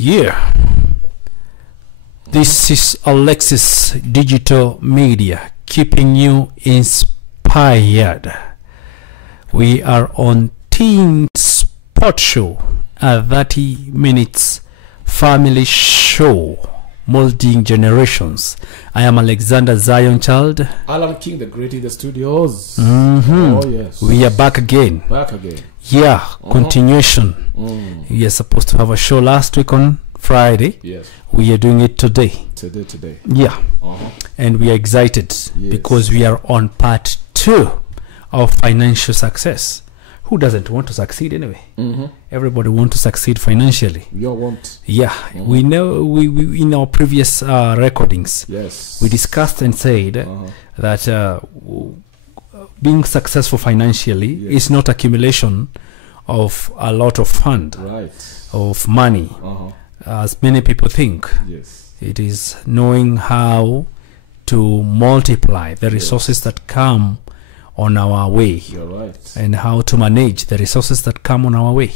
Yeah, this is Alexis Digital Media, keeping you inspired. We are on Teen Sport Show, a 30 minutes family show, molding generations. I am Alexander Zion Child. Allan King the Great in the studios. Oh yes. We are back again. Yeah, continuation. We are supposed to have a show last week on Friday. Yes. We are doing it today. Today. Yeah. And we are excited because we are on part 2 of financial success. Who doesn't want to succeed anyway? Everybody wants to succeed financially. We all want. Yeah. We know we in our previous recordings, yes, we discussed and said that being successful financially is not accumulation of a lot of fund, of money, as many people think. Yes. It is knowing how to multiply the resources that come on our way. You're right. And how to manage the resources that come on our way.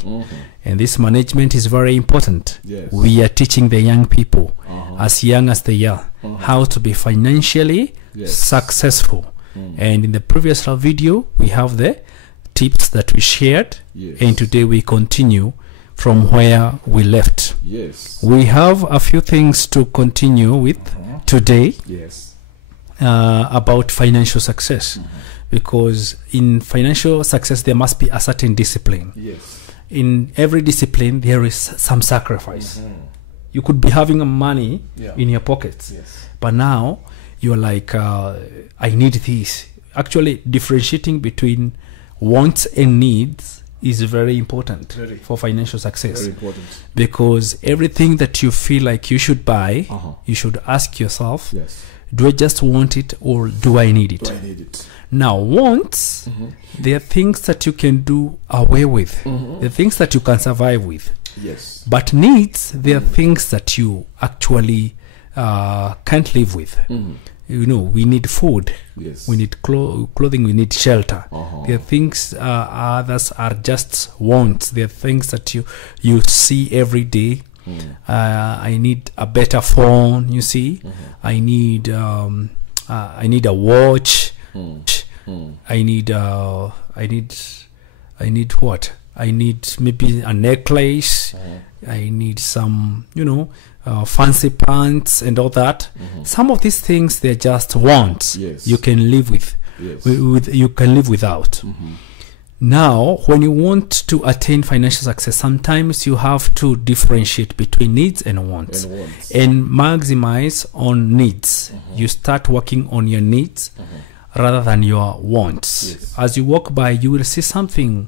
And this management is very important. Yes. We are teaching the young people, as young as they are, how to be financially successful. And in the previous video, we have the tips that we shared. And today we continue from where we left. Yes. We have a few things to continue with today. Yes. About financial success. Because in financial success, there must be a certain discipline. Yes. In every discipline, there is some sacrifice. You could be having money in your pockets, but now you're like, I need this. Actually, differentiating between wants and needs is very important for financial success. Very important. Because everything that you feel like you should buy, you should ask yourself, do I just want it or do I need it? Do I need it? Now, wants, they are things that you can do away with. They're things that you can survive with. Yes. But needs, they are things that you actually can't live with. You know, we need food. Yes. We need clothing. We need shelter. There are things, others are just wants. There are things that you see every day. I need a better phone, you see. I need a watch. I need what? I need maybe a necklace. I need some, fancy pants and all that. Some of these things, they're just wants. You can live with. You can live without. Now, when you want to attain financial success, sometimes you have to differentiate between needs and wants, and maximize on needs. You start working on your needs rather than your wants. As you walk by, you will see something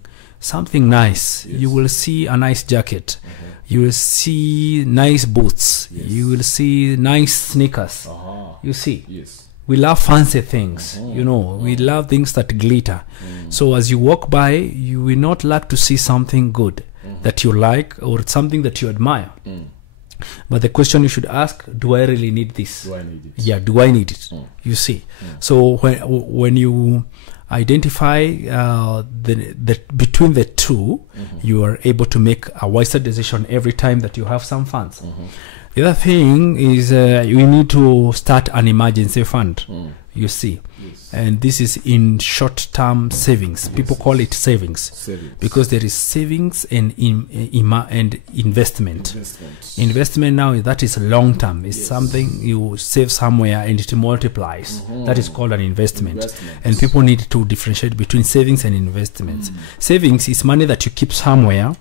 nice. You will see a nice jacket. You will see nice boots. You will see nice sneakers. You see. We love fancy things, we love things that glitter. So as you walk by, you will not lack to see something good that you like or something that you admire. But the question you should ask, do I really need this? Do I need it? Yeah, do I need it? You see. So when you identify between the two, you are able to make a wiser decision every time that you have some funds. The other thing is you need to start an emergency fund, you see. And this is in short-term savings. People call it savings. Because there is savings and investment. Investment now, that is long-term. It's something you save somewhere and it multiplies. That is called an investment. And people need to differentiate between savings and investments. Savings is money that you keep somewhere,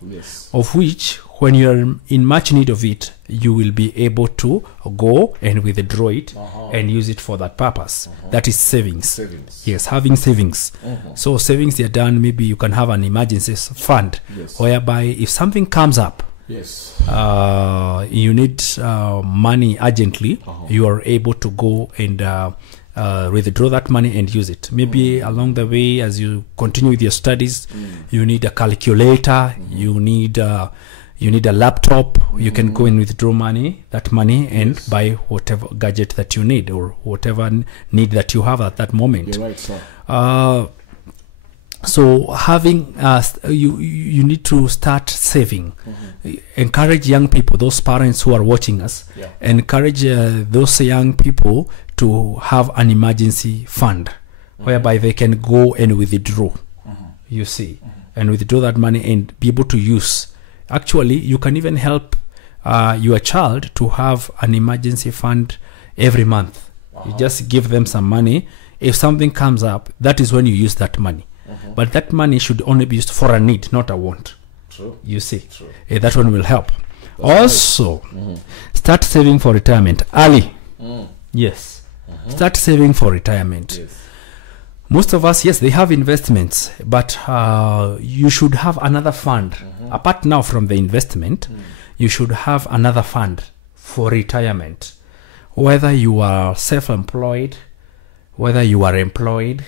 of which when you are in much need of it, you will be able to go and withdraw it and use it for that purpose. That is savings. Yes, having savings. So savings, they are done. Maybe you can have an emergency fund, whereby if something comes up, you need money urgently, you are able to go and withdraw that money and use it. Maybe along the way, as you continue with your studies, you need a calculator, you need a laptop. You can go and withdraw that money and buy whatever gadget that you need or whatever need that you have at that moment. You're right, sir. So having you need to start saving. Encourage young people, those parents who are watching us, encourage those young people to have an emergency fund whereby they can go and withdraw, you see, and withdraw that money and be able to use. Actually, you can even help your child to have an emergency fund every month. You just give them some money. If something comes up, that is when you use that money. But that money should only be used for a need, not a want. True. You see, True. That one will help. That's also, start saving for retirement early. Yes. Start saving for retirement. Yes. Most of us, yes, they have investments, but you should have another fund. Apart now from the investment, you should have another fund for retirement. Whether you are self-employed, whether you are employed,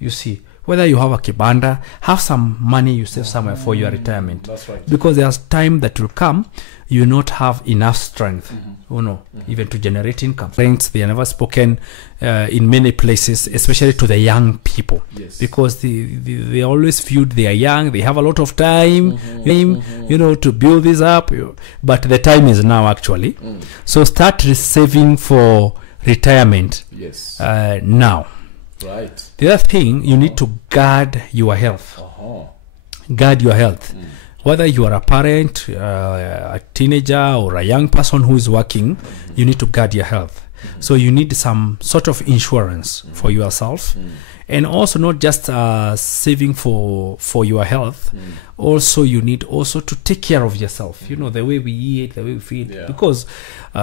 you see, whether you have a kibanda, have some money you save somewhere for your retirement. That's right. Because there's time that will come, you will not have enough strength, even to generate income. They are never spoken in many places, especially to the young people. Yes. Because they always viewed they are young, they have a lot of time, to build this up. But the time is now, actually. So start saving for retirement now. Right. The other thing, you need to guard your health. Guard your health. Whether you are a parent, a teenager, or a young person who is working, you need to guard your health. So you need some sort of insurance for yourself. And also not just saving for your health. Also, you need also to take care of yourself. The way we eat, the way we feed. Because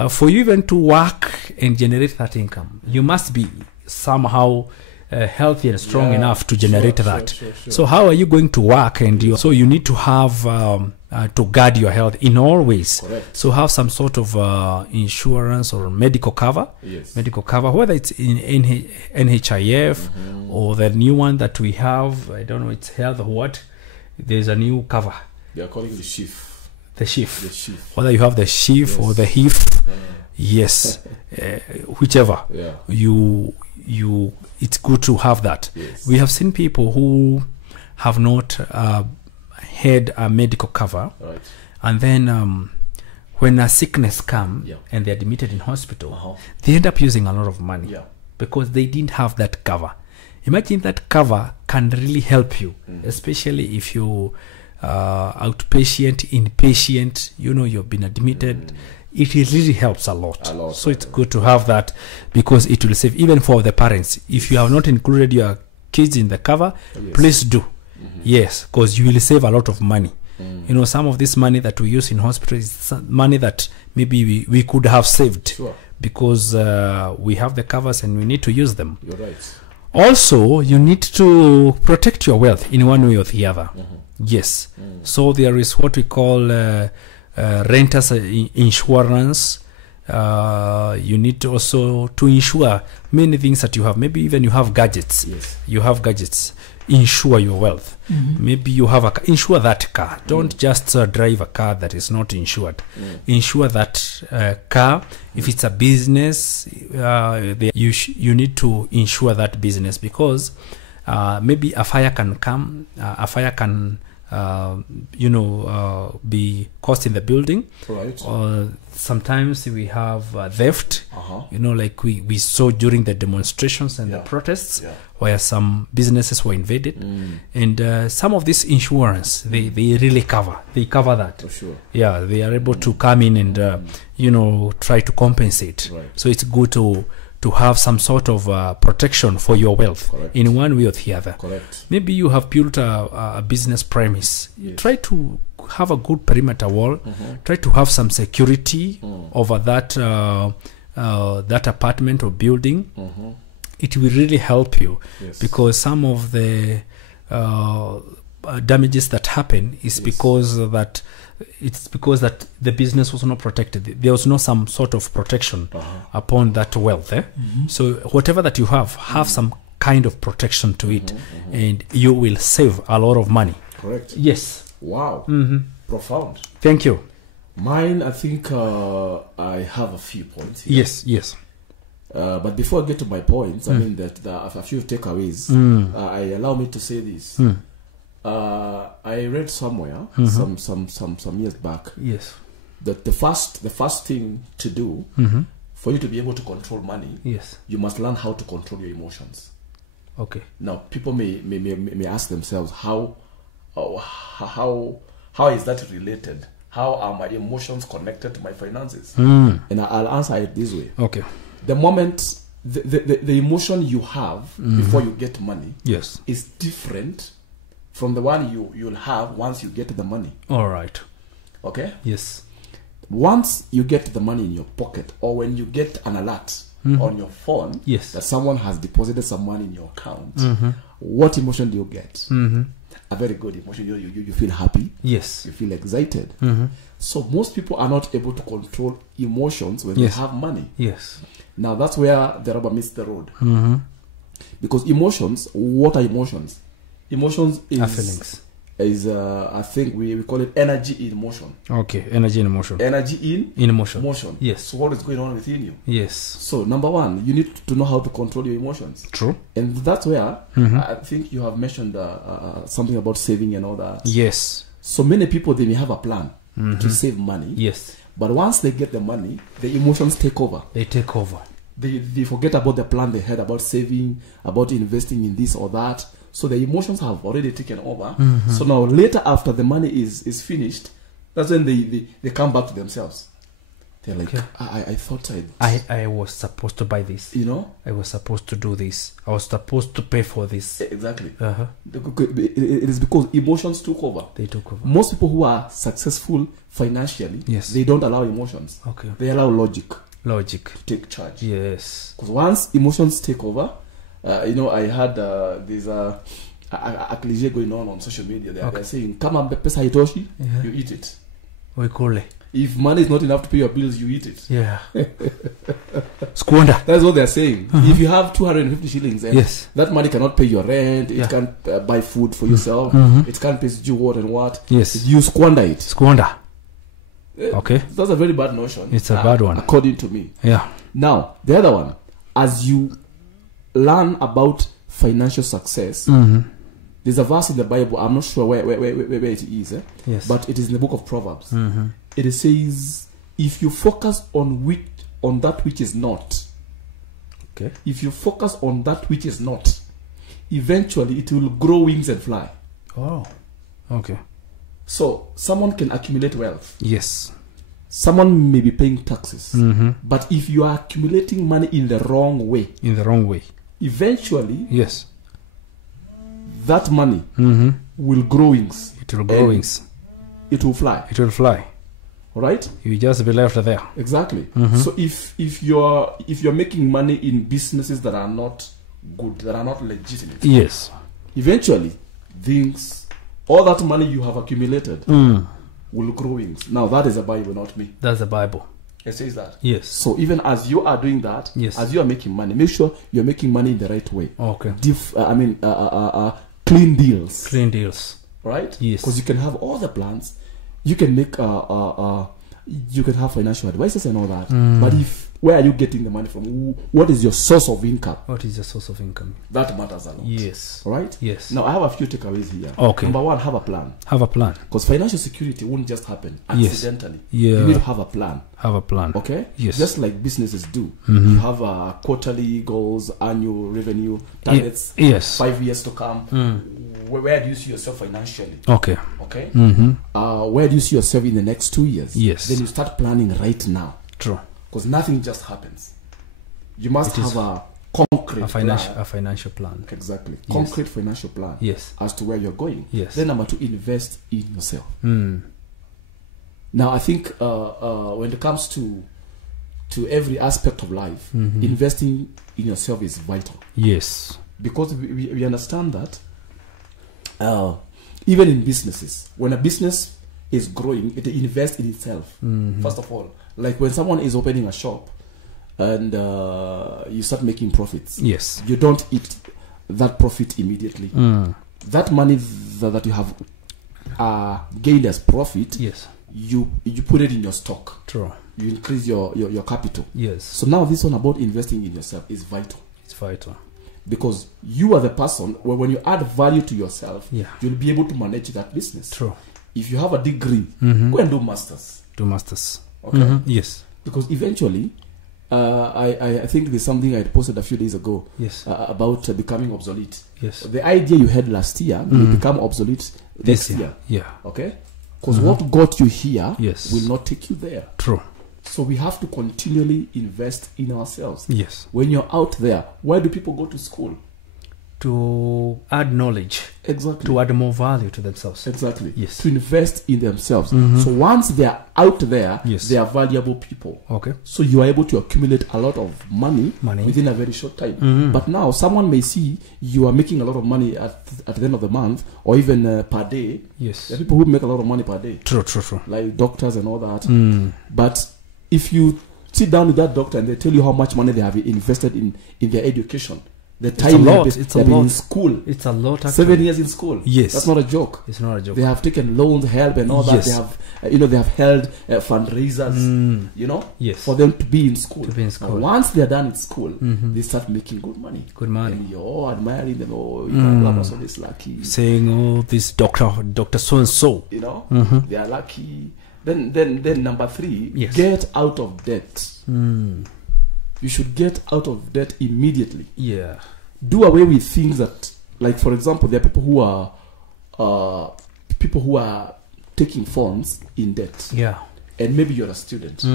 for you even to work and generate that income, you must be somehow healthy and strong enough to generate that. Sure. So how are you going to work? And so you need to have to guard your health in all ways. Correct. So have some sort of insurance or medical cover. Medical cover, whether it's in NHIF or the new one that we have. I don't know, it's health or what. There's a new cover. They are calling the SHIF. The SHIF. Whether you have the SHIF or the HIF. Yes. Whichever. You it's good to have that. We have seen people who have not had a medical cover, and then when a sickness comes and they're admitted in hospital, they end up using a lot of money because they didn't have that cover. Imagine that cover can really help you, especially if you outpatient, inpatient, you've been admitted. It really helps a lot. So it's good to have that because it will save, even for the parents. If you have not included your kids in the cover, please do. Yes, because you will save a lot of money. Some of this money that we use in hospital is money that maybe we could have saved because we have the covers and we need to use them. You're right. Also, you need to protect your wealth in one way or the other. Yes. So there is what we call renters insurance. You need to also to insure many things that you have. Maybe even you have gadgets. You have gadgets. Insure your wealth. Maybe you have insure that car. Don't just drive a car that is not insured. Insure that car. If it's a business, you need to insure that business because maybe a fire can come. A fire can be caused in the building. Or sometimes we have theft. Like we saw during the demonstrations and the protests where some businesses were invaded. And some of this insurance, they really cover. They cover that. For sure. Yeah, they are able to come in and try to compensate. So it's good to have some sort of protection for your wealth in one way or the other. Maybe you have built a business premise. Try to have a good perimeter wall. Try to have some security over that that apartment or building. It will really help you because some of the damages that happen is because that the business was not protected. There was no some sort of protection upon that wealth. So whatever that you have some kind of protection to it, and you will save a lot of money. Correct. Yes. Wow. Profound. Thank you. Mine, I think I have a few points here. Yes. But before I get to my points, I mean that there are a few takeaways. I allow me to say this. I read somewhere some years back. Yes. That the first thing to do for you to be able to control money, yes, you must learn how to control your emotions. Okay. Now, people may ask themselves, how is that related? How are my emotions connected to my finances? And I'll answer it this way. Okay. The moment the emotion you have before you get money, yes, is different from the one you'll have once you get the money. All right. Okay. Yes. Once you get the money in your pocket, or when you get an alert on your phone, yes, that someone has deposited some money in your account, what emotion do you get? A very good emotion. You feel happy. Yes. You feel excited. So most people are not able to control emotions when yes, they have money. Yes. Now that's where the rubber meets the road. Because emotions, what are emotions? Emotions are feelings. I think we call it energy in motion. Okay, energy in motion. Energy in motion. Motion. Yes. So what is going on within you? Yes. So number one, you need to know how to control your emotions. True. And that's where I think you have mentioned something about saving and all that. Yes. So many people, they may have a plan to save money. Yes. But once they get the money, the emotions take over. They take over. They forget about the plan they had about saving, about investing in this or that. So the emotions have already taken over. So now later, after the money is finished, that's when they come back to themselves. They're like, okay, I thought I was supposed to buy this. You know? I was supposed to do this. I was supposed to pay for this. Exactly. It is because emotions took over. They took over. Most people who are successful financially, yes, they don't allow emotions. Okay. They allow logic. Logic. To take charge. Yes. Because once emotions take over, I had there's a cliche going on social media. They're saying, "Come on, pesa haitoshi," you eat it. Oikule. If money is not enough to pay your bills, you eat it. Yeah. Squander. That's what they're saying. If you have 250 shillings, and yes, that money cannot pay your rent, it can't buy food for yourself, it can't pay you what and what. Yes. You squander it. Squander. Okay. That's a very bad notion. It's a bad one. According to me. Yeah. Now, the other one, as you learn about financial success, there's a verse in the Bible, I'm not sure where it is, yes, but it is in the book of Proverbs. It says, if you focus on that which is not, okay, if you focus on that which is not, eventually it will grow wings and fly. Oh, okay. So someone can accumulate wealth. Yes. Someone may be paying taxes. But if you are accumulating money in the wrong way, eventually, yes, that money will grow wings. It will grow wings. It will fly. It will fly. All right? You just be left there. Exactly. So if you're making money in businesses that are not good, that are not legitimate, yes, eventually all that money you have accumulated will grow wings. Now that is the Bible, not me. That's the Bible. It says that. Yes. So even as you are doing that, yes, as you are making money, make sure you're making money in the right way. Okay. Clean deals. Clean deals. Right? Yes. Because you can have all the plans, you can make you can have financial advisors and all that. But where are you getting the money from? What is your source of income? What is your source of income? That matters a lot. Yes. All right? Yes. Now I have a few takeaways here. Okay. Number one, have a plan. Have a plan. Because financial security won't just happen accidentally. Yes. Yeah. You need to have a plan. Have a plan. Okay? Yes. Just like businesses do. You have quarterly goals, annual revenue targets. Yes. 5 years to come. Where do you see yourself financially? Okay. Okay. Where do you see yourself in the next 2 years? Yes. Then you start planning right now. True. Because nothing just happens. You must have a concrete financial plan. Exactly. Concrete financial plan. Yes. As to where you're going. Yes. Then number two, invest in yourself. Now I think when it comes to every aspect of life, investing in yourself is vital. Yes. Because we understand that even in businesses, when a business is growing, it invests in itself. First of all, like when someone is opening a shop and you start making profits, yes, you don't eat that profit immediately. That money that you have gained as profit, yes, you put it in your stock. True. You increase your capital. Yes. So now this one about investing in yourself is vital. It's vital. Because you are the person, when you add value to yourself, you'll be able to manage that business. True. If you have a degree, go and do masters. Do masters. Okay. Yes. Because eventually, I think there's something I posted a few days ago. Yes. About becoming obsolete. Yes. The idea you had last year will become obsolete this year. Yeah. Okay. Because what got you here will not take you there. True. So we have to continually invest in ourselves. Yes. When you're out there, why do people go to school? To add knowledge. Exactly. To add more value to themselves. Exactly. Yes. To invest in themselves. So once they are out there, they are valuable people. Okay. So you are able to accumulate a lot of money within a very short time. But now someone may see you are making a lot of money at the end of the month, or even per day. Yes. There are people who make a lot of money per day. True, true, true. Like doctors and all that. But if you sit down with that doctor and they tell you how much money they have invested in their education, the time they've been in school. It's a lot. Actually. 7 years in school. Yes. That's not a joke. It's not a joke. They have taken loans, help, and all that. They have, they have held fundraisers, yes, for them to be in school. To be in school. Now, once they're done in school, they start making good money. Good money. And you're admiring them. Oh, you so this lucky. Saying, oh, this doctor so and so. They are lucky. Then number 3, get out of debt. You should get out of debt immediately. Yeah. Do away with things that, like for example, there are people who are taking phones in debt. Yeah. And maybe you're a student.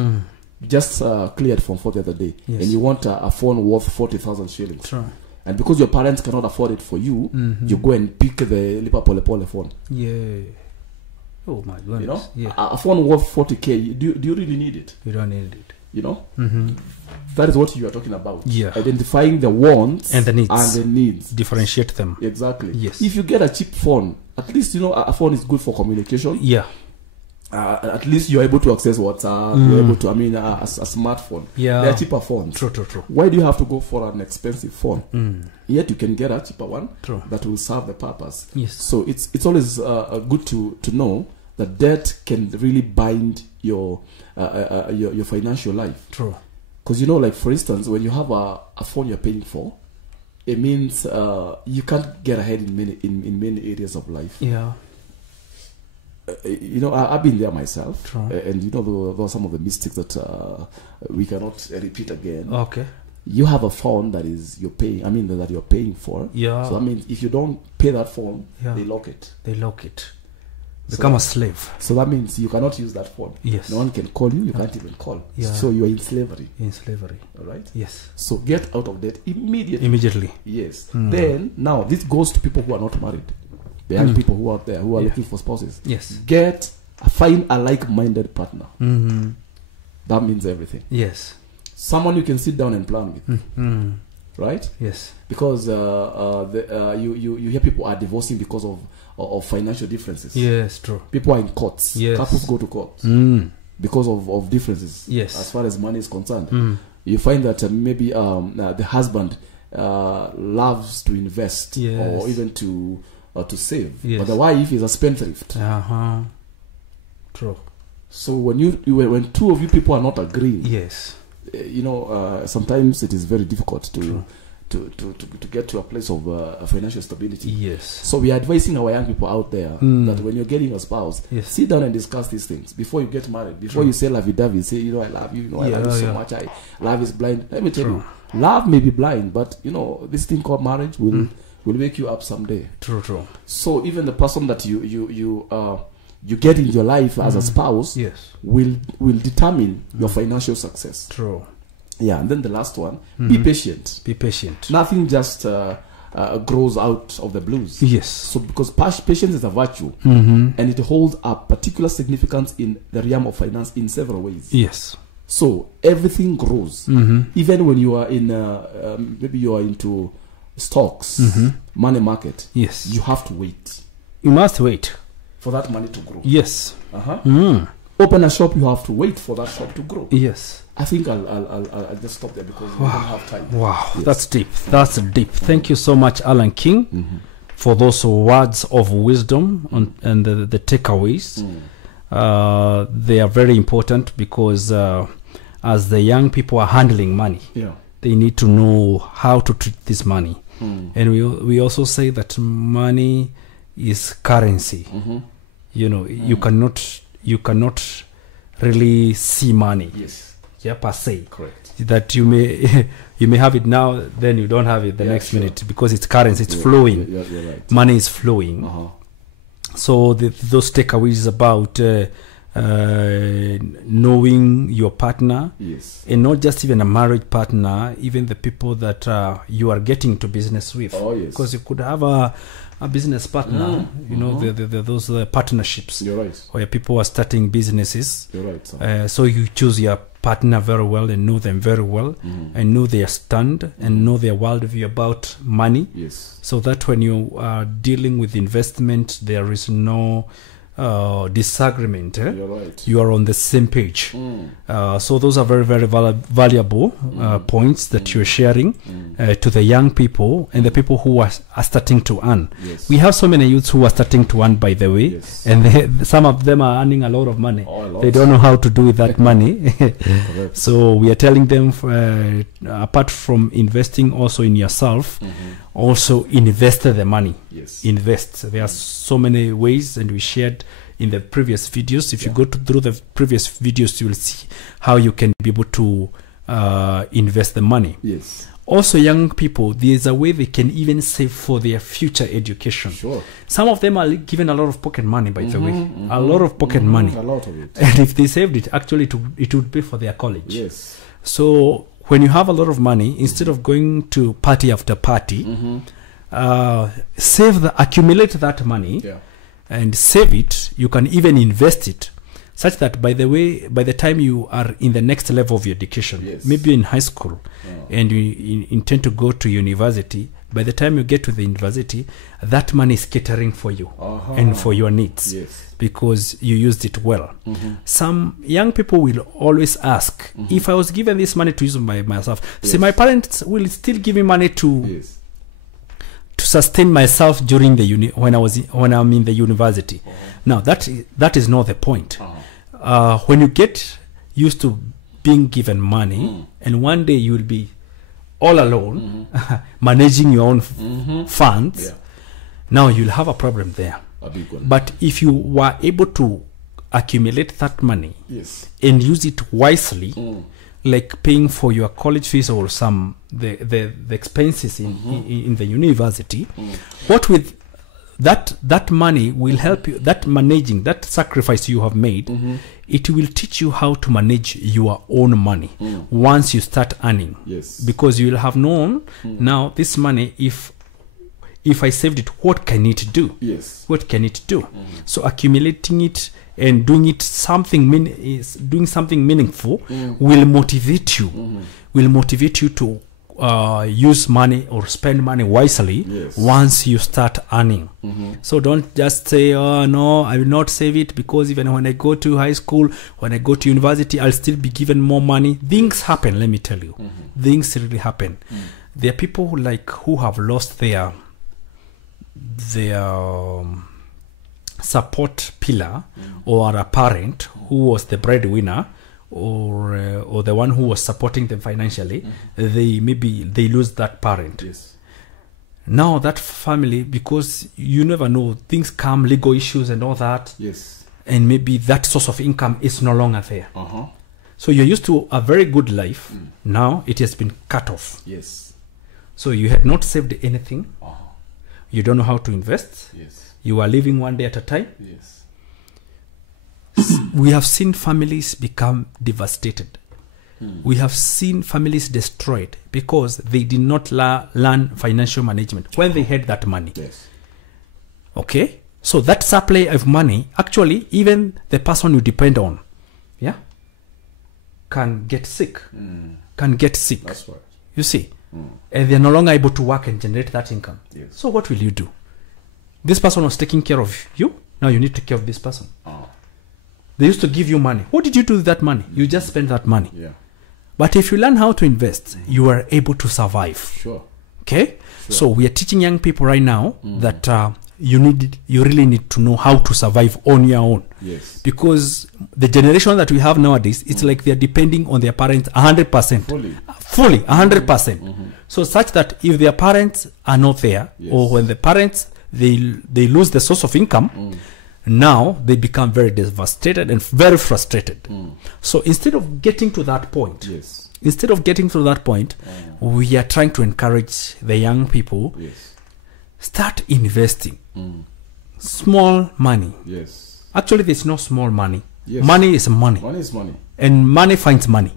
Just cleared Form 4 the other day, and you want a phone worth 40,000 shillings. True. And because your parents cannot afford it for you, you go and pick the Lipa Pole Pole phone. Yeah. Oh my goodness. A phone worth 40K. Do you really need it? You don't need it. That is what you are talking about. Yeah. Identifying the wants and the needs. Differentiate them. Exactly. Yes. If you get a cheap phone, at least a phone is good for communication. Yeah. At least you're able to access WhatsApp. You're able to, a smartphone. Yeah. They're cheaper phones. True. Why do you have to go for an expensive phone? Yet you can get a cheaper one. True. That will serve the purpose. Yes. So it's always good to know that debt can really bind your financial life. True. Because like for instance, when you have a phone you're paying for, it means you can't get ahead in many areas of life. Yeah. I've been there myself. True. And those are some of the mistakes that we cannot repeat again. Okay. You have a phone that you're paying for. Yeah. So that means if you don't pay that phone, they lock it. Become a slave. So that means you cannot use that phone. Yes. No one can call you. You can't even call. Yeah. So you are in slavery. All right? Yes. So get out of debt immediately. Yes. Then, now, this goes to people who are not married. The young people who are out there who are looking for spouses. Yes. Find a like-minded partner. That means everything. Yes. Someone you can sit down and plan with. Right? Yes. Because you hear people are divorcing because of financial differences. Yes, true. People are in courts. Yes. Couples go to court because of differences. Yes. As far as money is concerned, you find that maybe the husband loves to invest or even to save, but the wife is a spendthrift. True. So when two of you people are not agreeing, yes, sometimes it is very difficult to get to a place of financial stability. Yes. So we are advising our young people out there that when you're getting a spouse, sit down and discuss these things before you get married. Before you say lovey-dovey, say, I love you, I love you so much. Love is blind. Let me tell you, love may be blind, but this thing called marriage will wake you up someday. True. So even the person that you get in your life as a spouse will determine your financial success. True. Yeah, and then the last one, be patient. Be patient. Nothing just grows out of the blues. Yes. So because patience is a virtue, and it holds a particular significance in the realm of finance in several ways. Yes. So everything grows. Even when you are in, maybe you are into stocks, money market. Yes. You have to wait. You must wait for that money to grow. Yes. Open a shop, you have to wait for that shop to grow. Yes. I think I'll just stop there because we don't have time. Wow, yes. That's deep. That's deep. Thank you so much, Allan King, for those words of wisdom and the takeaways. They are very important because as the young people are handling money, they need to know how to treat this money. And we also say that money is currency. You know, you cannot really see money. Yes. Yeah, per se. Correct. That you may have it now, then you don't have it the next minute, because it's currency. It's flowing. You're right. Money is flowing. So those takeaways about knowing your partner, yes, and not just even a marriage partner, even the people that you are getting to business with. Oh, yes. Because you could have a business partner, you know, those partnerships. You're right. Where people are starting businesses. You're right, sir. So you choose your partner very well and know them very well, and know their stand and know their worldview about money. Yes. So that when you are dealing with investment, there is no disagreement. You're right. You are on the same page. So those are very, very valuable points that you're sharing to the young people and the people who are starting to earn. Yes. We have so many youths who are starting to earn, by the way, yes, and some of them are earning a lot of money. Oh, they don't know how to do with that money. So we are telling them, apart from investing also in yourself, also invest the money. Yes. Invest. There are so many ways, and we shared in the previous videos. If you go through the previous videos, you will see how you can be able to invest the money. Yes. Also, young people, there is a way they can even save for their future education. Sure. Some of them are given a lot of pocket money, by the way. A lot of pocket money. A lot of it. And if they saved it, actually it would pay for their college. Yes. So when you have a lot of money, instead of going to party after party, accumulate that money, and save it. You can even invest it, such that by the time you are in the next level of your education, yes, maybe in high school, and you intend to go to university, by the time you get to the university, that money is catering for you and for your needs, yes, because you used it well. Some young people will always ask, if I was given this money to use by myself, see, my parents will still give me money to to sustain myself during the when I'm in the university. Now that is not the point. When you get used to being given money, and one day you will be all alone, managing your own funds, now you'll have a problem there. A big one. But if you were able to accumulate that money, and use it wisely, like paying for your college fees or some the expenses in the university, what with that money will help you, that managing, that sacrifice you have made, it will teach you how to manage your own money once you start earning. Because you will have known now, this money, if I saved it, what can it do? What can it do? So accumulating it and doing something meaningful will motivate you. Will motivate you to use money or spend money wisely once you start earning. So don't just say, oh no, I will not save it, because even when I go to high school, when I go to university, I'll still be given more money. Things happen, let me tell you. Things really happen. There are people who have lost their support pillar, or a parent who was the breadwinner, or the one who was supporting them financially. They lose that parent. Now that family, because you never know, things come, legal issues and all that, and maybe that source of income is no longer there. So you're used to a very good life, now it has been cut off. So you had not saved anything. You don't know how to invest. You are living one day at a time. We have seen families become devastated. We have seen families destroyed because they did not learn financial management when they had that money. Okay? So that supply of money, actually, even the person you depend on, can get sick. That's right. You see? And they're no longer able to work and generate that income. So what will you do? This person was taking care of you. Now you need to take care of this person. They used to give you money. What did you do with that money? You just spent that money. But if you learn how to invest, you are able to survive. Okay? So we are teaching young people right now that you really need to know how to survive on your own. Yes. Because the generation that we have nowadays, it's like they're depending on their parents 100%. Fully 100%. So such that if their parents are not there, or when the parents they lose the source of income, now they become very devastated and very frustrated. So instead of getting to that point, we are trying to encourage the young people, start investing. Small money. Actually, there's no small money. Money is money. Money is money. And money finds money.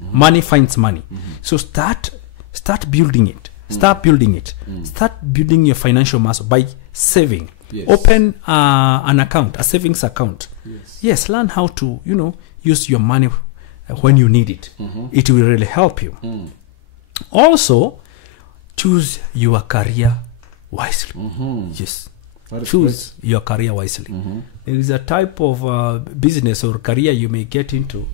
Money finds money. So start building it. Start building it. Start building your financial muscle by saving. Open an account, a savings account. Learn how to, use your money when you need it. It will really help you. Also, choose your career wisely. Choose your career wisely. There is a type of business or career you may get into.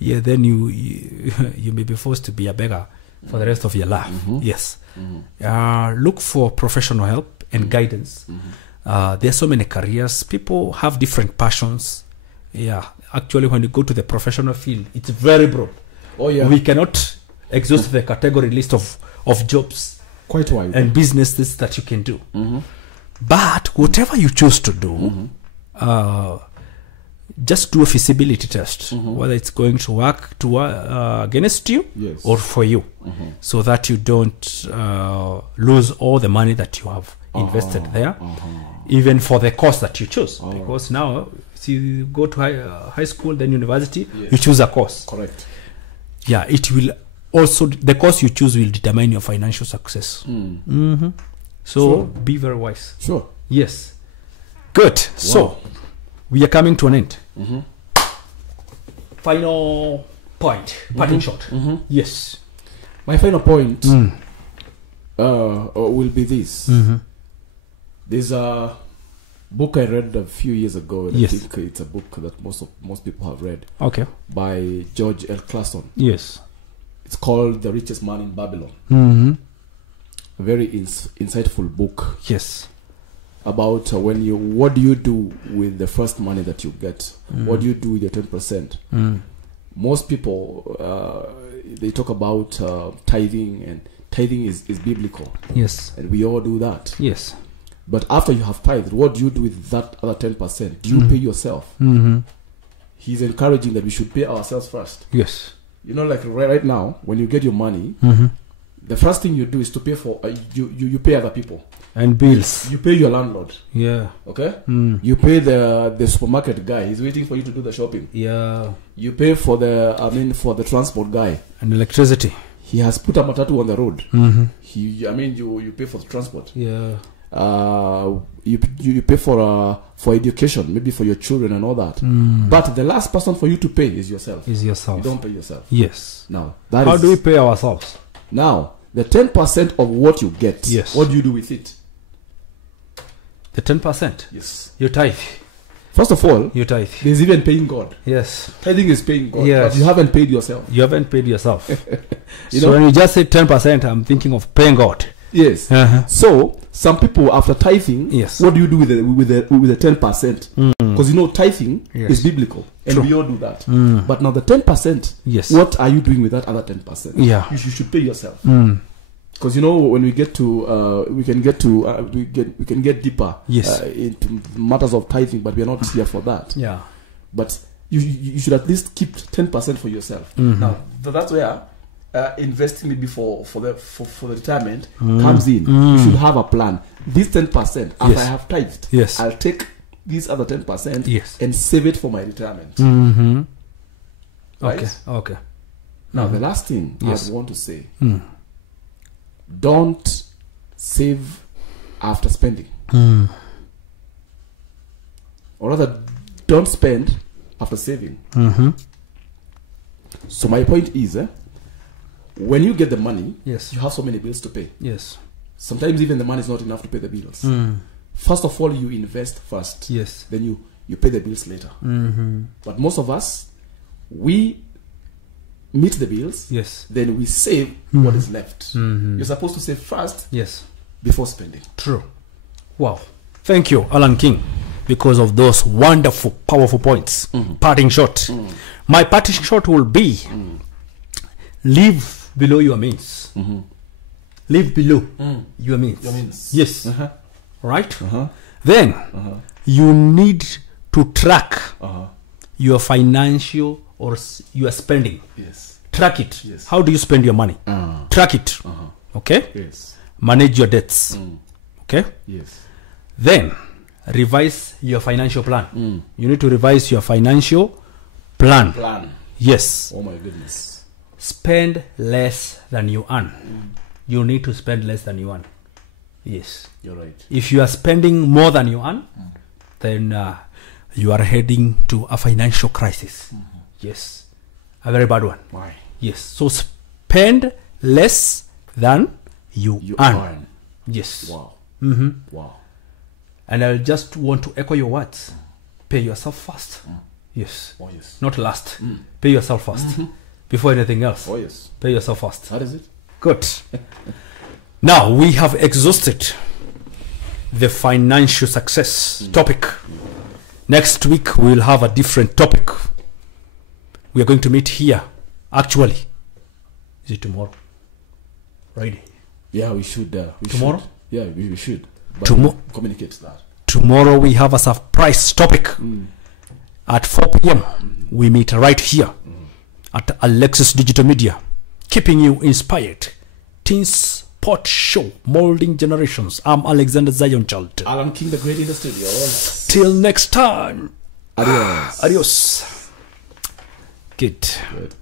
Then you may be forced to be a beggar for the rest of your life. Look for professional help and guidance. There are so many careers. People have different passions. Actually, when you go to the professional field, it's very broad. We cannot exhaust the category list of jobs, quite wide, and businesses that you can do. But whatever you choose to do, just do a feasibility test, whether it's going to work against you or for you, so that you don't lose all the money that you have invested there, even for the course that you choose. Because now, if you go to high school, then university, you choose a course. Correct. It will also, the course you choose will determine your financial success. So be very wise. Yes. Good. So we are coming to an end. Final point. Parting shot. Yes. My final point will be this. There's a book I read a few years ago, and I think it's a book that most people have read. By George L. Clason. It's called The Richest Man in Babylon. A very insightful book. About what do you do with the first money that you get? What do you do with your 10%? Most people they talk about tithing, and tithing is biblical. And we all do that. But after you have tithed, what do you do with that other 10%? Do you pay yourself? He's encouraging that we should pay ourselves first. Like right now, when you get your money, the first thing you do is to pay for you pay other people and bills. You pay your landlord. Okay. You pay the supermarket guy. He's waiting for you to do the shopping. You pay for the transport guy and electricity. He has put a matatu on the road. You pay for the transport. You pay for education, maybe for your children and all that. But the last person for you to pay is yourself. You don't pay yourself. Now, how do we pay ourselves? Now, the 10% of what you get, what do you do with it? The 10%? You tithe. First of all, you tithe. There's even paying God. Tithing is paying God. But you haven't paid yourself. You haven't paid yourself. So when you just say 10%, I'm thinking of paying God. So some people, after tithing, what do you do with the 10%? Because tithing is biblical, and we all do that. But now the 10%, what are you doing with that other 10%? You should pay yourself. Because when we get to we can get deeper into matters of tithing, but we are not here for that. But you should at least keep 10% for yourself. Now that's where investing maybe for the retirement comes in. You should have a plan. This 10%, after I have tithed, I'll take these other 10% and save it for my retirement. Right? Okay. Now the last thing I want to say: don't save after spending, or rather, don't spend after saving. So my point is, when you get the money, you have so many bills to pay. Sometimes even the money is not enough to pay the bills. First of all, you invest first. Then you pay the bills later. But most of us, we meet the bills. Then we save what is left. You're supposed to save first. Before spending. True. Wow. Thank you, Alan King, because of those wonderful, powerful points. Parting shot. My parting shot will be live below your means. Live below your means. Your means. Yes. Right? Then you need to track your financial or your spending. Yes. Track it. Yes. How do you spend your money? Track it. Okay? Yes. Manage your debts. Okay? Yes. Then revise your financial plan. You need to revise your financial plan. Yes. Oh my goodness. Spend less than you earn. You need to spend less than you earn. Yes. You're right. If you are spending more than you earn, then you are heading to a financial crisis. Yes. A very bad one. Why? Yes. So spend less than you earn. Yes. Wow. Wow. And I just want to echo your words. Pay yourself first. Yes. Oh yes. Not last. Pay yourself first. Before anything else. Oh yes. Pay yourself first. That is it. Good. Now we have exhausted the financial success topic. Next week we will have a different topic. We are going to meet here. Actually, is it tomorrow? Friday. Yeah, we should. Tomorrow? Yeah, we should. But communicate that. Tomorrow we have a surprise topic. At 4 p.m. we meet right here at Alexis Digital Media, keeping you inspired. Teens Sport Show, molding generations. I'm Alexander Zion Child. Alan King, the great in the studio. Till next time. Adios. Adios. Good. Good.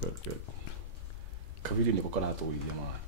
Kavili niko kana to jamani.